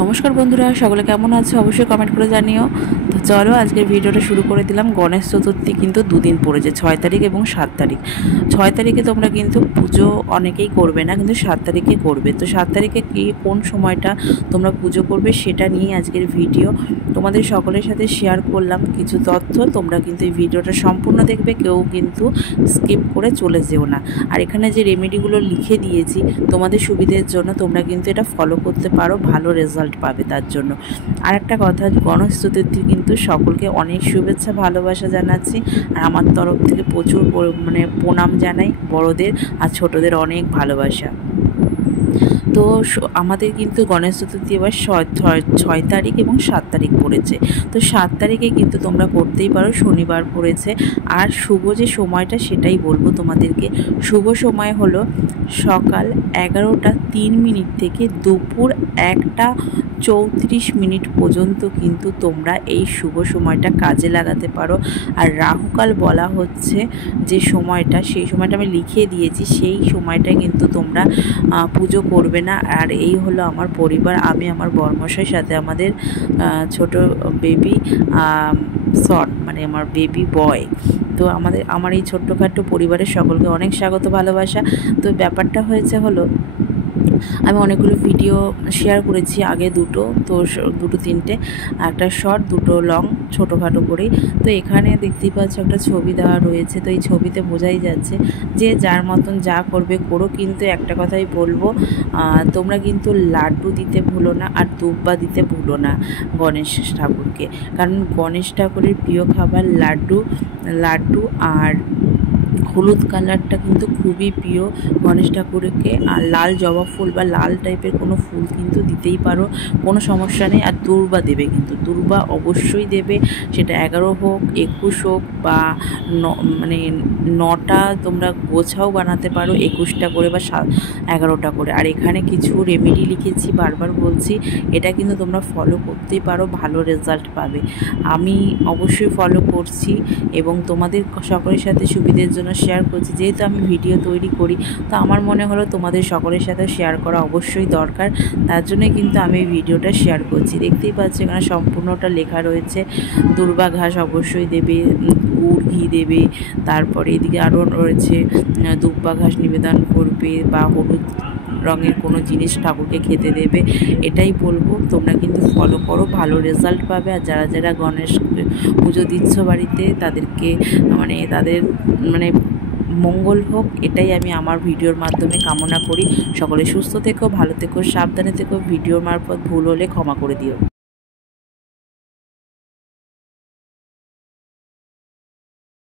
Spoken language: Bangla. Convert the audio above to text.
নমস্কার বন্ধুরা, সকলে কেমন আছো অবশ্যই কমেন্ট করে জানিও। তো চলো আজকের ভিডিওটা শুরু করে দিলাম। গণেশ চতুর্থী কিন্তু দুদিন পড়েছে, 6 তারিখ এবং 7 তারিখ। 6 তারিখে তোমরা কিন্তু পুজো অনেকেই করবে না, কিন্তু 7 তারিখে করবে। তো 7 তারিখে কি কোন সময়টা তোমরা পুজো করবে সেটা নিয়ে আজকের ভিডিও তোমাদের সকলের সাথে শেয়ার করলাম কিছু তথ্য। তোমরা কিন্তু এই ভিডিওটা সম্পূর্ণ দেখবে, কেউ কিন্তু স্কিপ করে চলে যেও না। আর এখানে যে রেমেডিগুলো লিখে দিয়েছি তোমাদের সুবিধের জন্য, তোমরা কিন্তু এটা ফলো করতে পারো, ভালো রেজাল্ট পাবে তার জন্য। আর একটা কথা, গণেশ চতুর্থী কিন্তু সকলকে অনেক শুভেচ্ছা ভালোবাসা জানাচ্ছি। আর আমার তরফ থেকে প্রচুর প্রণাম জানাই বড়দের আর ছোটদের অনেক ভালোবাসা। তো আমাদের কিন্তু গণেশ চতুর্থী এবার 6 তারিখ এবং 7 তারিখ পড়েছে। তো 7 তারিখে কিন্তু তোমরা করতেই পারো, শনিবার পড়েছে। আর শুভ যে সময়টা সেটাই বলবো তোমাদেরকে। শুভ সময় হলো সকাল 11টা 3 মিনিট থেকে দুপুর 1টা 34 মিনিট পর্যন্ত কিন্তু তোমরা এই শুভ সময়টা কাজে লাগাতে পারো। আর রাহুকাল বলা হচ্ছে যে সময়টা, সেই সময়টা আমি লিখে দিয়েছি, সেই সময়টায় কিন্তু তোমরা পুজো করবে না। আর এই হলো আমার পরিবার, আমি আমার বরমশাইয়ের সাথে আমাদের ছোট বেবি সন, মানে আমার বেবি বয়। তো আমার এই ছোট্টখাট্ট পরিবারের সকলকে অনেক স্বাগত ভালোবাসা। তো ব্যাপারটা হয়েছে হলো, আমি অনেকগুলো ভিডিও শেয়ার করেছি আগে, দুটো তিনটে, একটা শর্ট, দুটো লং, ছোটোখাটো করেই। তো এখানে দেখতেই পাচ্ছ একটা ছবি দেওয়া রয়েছে। তো এই ছবিতে বোঝাই যাচ্ছে যে যার মতন যা করবে করো, কিন্তু একটা কথাই বলবো, তোমরা কিন্তু লাড্ডু দিতে ভুলো না আর দুব্বা দিতে ভুলো না গণেশ ঠাকুরকে। কারণ গণেশ ঠাকুরের প্রিয় খাবার লাড্ডু আর হলুদ কালারটা কিন্তু খুবই প্রিয় গণেশ ঠাকুরকে। আর লাল জবা ফুল বা লাল টাইপের কোনো ফুল কিন্তু দিতেই পারো, কোনো সমস্যা নেই। আর দূর্বা দেবে, কিন্তু দূর্বা অবশ্যই দেবে, সেটা 11 হোক 21 হোক বা 9টা তোমরা গোছাও বানাতে পারো, 21টা করে বা 11টা করে। আর এখানে কিছু রেমেডি লিখেছি, বারবার বলছি, এটা কিন্তু তোমরা ফলো করতেই পারো, ভালো রেজাল্ট পাবে। আমি অবশ্যই ফলো করছি এবং তোমাদের সকলের সাথে সুবিধের জন্য শেয়ার করছি। যেহেতু আমি ভিডিও তৈরি করি, তো আমার মনে হলো তোমাদের সকলের সাথে শেয়ার করা অবশ্যই দরকার, তার জন্যই কিন্তু আমি এই ভিডিওটা শেয়ার করছি। দেখতেই পাচ্ছি এখানে সম্পূর্ণটা লেখা রয়েছে। দুর্বা ঘাস অবশ্যই দেবে, গুড় ঘি দেবে, তারপরে এদিকে আরও রয়েছে দুব্বা ঘাস নিবেদন করবে বা হলুদ রঙের কোনো জিনিস ঠাকুরকে খেতে দেবে। এটাই বলবো, তোমরা কিন্তু ফলো করো, ভালো রেজাল্ট পাবে। আর যারা যারা গণেশ পুজো দিচ্ছ বাড়িতে, তাদেরকে তাদের মঙ্গল হোক, এটাই আমি আমার ভিডিওর মাধ্যমে কামনা করি। সকলে সুস্থ থেকো, ভালো থেকো, সাবধানে থেকো। ভিডিওর মারফত ভুল হলে ক্ষমা করে দিও।